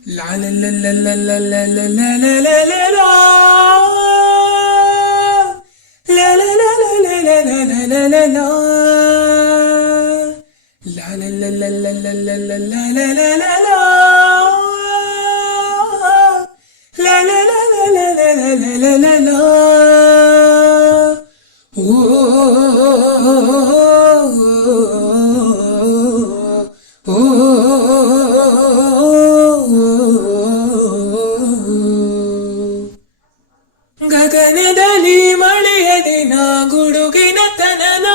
La la la la la la la la la la la la la. La la la la la la la la la la la. La la la la la la la la la la la la la. La la la la la la la la la la. ಗಗನದಲ್ಲಿ ಮಳೆಯ ದಿನ ಗುಡುಗಿನ ತನನ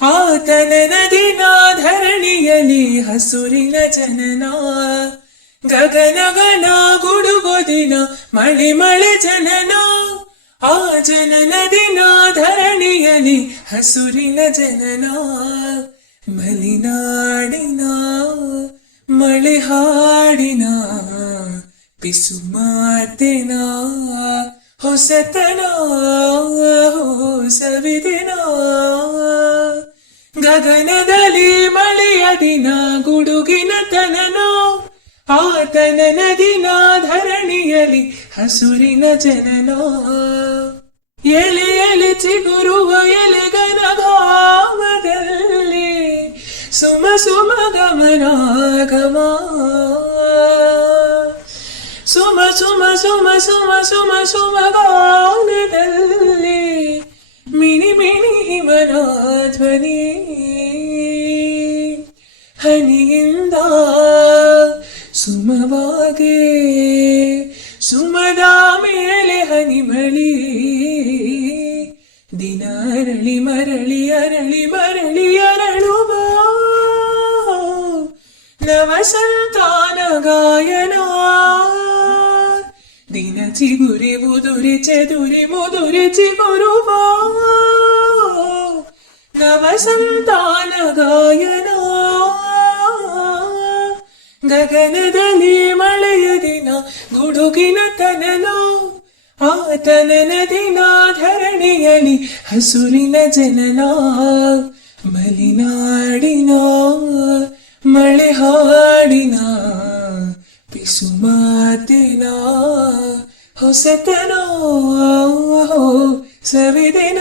ಆತನನ ದಿನ ಧರಣಿಯಲಿ ಹಸುರಿನ ಜನನ ಗಗನಗನ ಗುಡುಗು ದಿನ ಮಳೆ ಮಳೆ ಜನನ ಆ ಜನನ ದಿನ ಧರಣಿಯಲಿ ಹಸುರಿನ ಜನನ ಮಲೆನಾಡಿನ ಮಳೆ ಹಾಡಿನ ಪಿಸು ಮಾತಿನ ಹೊಸತನ ಹೊಸವಿದಿನ ಗಗನದಲ್ಲಿ ಮಳೆಯ ದಿನ ಗುಡುಗಿನ ತನನ ಆತನನ ದಿನ ಧರಣಿಯಲಿ ಹಸುರಿನ ಜನನ ಎಲೆ ಎಲೆ ಚಿಗುರುವ ಎಲೆಗನ ಭಾವದಲ್ಲಿ ಸುಮ ಸುಮ ಗಮನ ಗಮ ಸುಮ ಸುಮ ಸುಮ ಸುಮ ಸುಮ ಸುಮ ಗಾನದಲ್ಲಿ ಮಿಣಿ ಮಿಣಿ ಹಿಮನ ಧ್ವನಿ ಹನಿಯಿಂದ ಸುಮವಾಗೆ ಸುಮದ ಮೇಲೆ ಹನಿ ಮಳಿ ದಿನ ಅರಳಿ ಮರಳಿ ಅರಳಿ ಮರಳಿ ಅರಳುವ ನವ ಸಂತಾನ ಗಾಯನ ದಿನ ಚಿಗುರಿ ಮುದುರಿ ಚದುರಿ ಮುದುರಿ ಚಿಗುರುವ ನವ ಸಂತಾನ ಗಾಯನ ಗಗನದಲ್ಲಿ ಮಳೆಯ ದಿನ ಗುಡುಗಿನ ತನನ ಆತನನ ದಿನ ಧರಣಿಯಲಿ ಹಸುರಿನ ಜನನ ಮಲೆನಾಡಿನ ಮಳೆ ಹಾಡಿನ ಪಿಸು ಮಾತಿನ ಹೊಸತನ ಸವಿದಿನ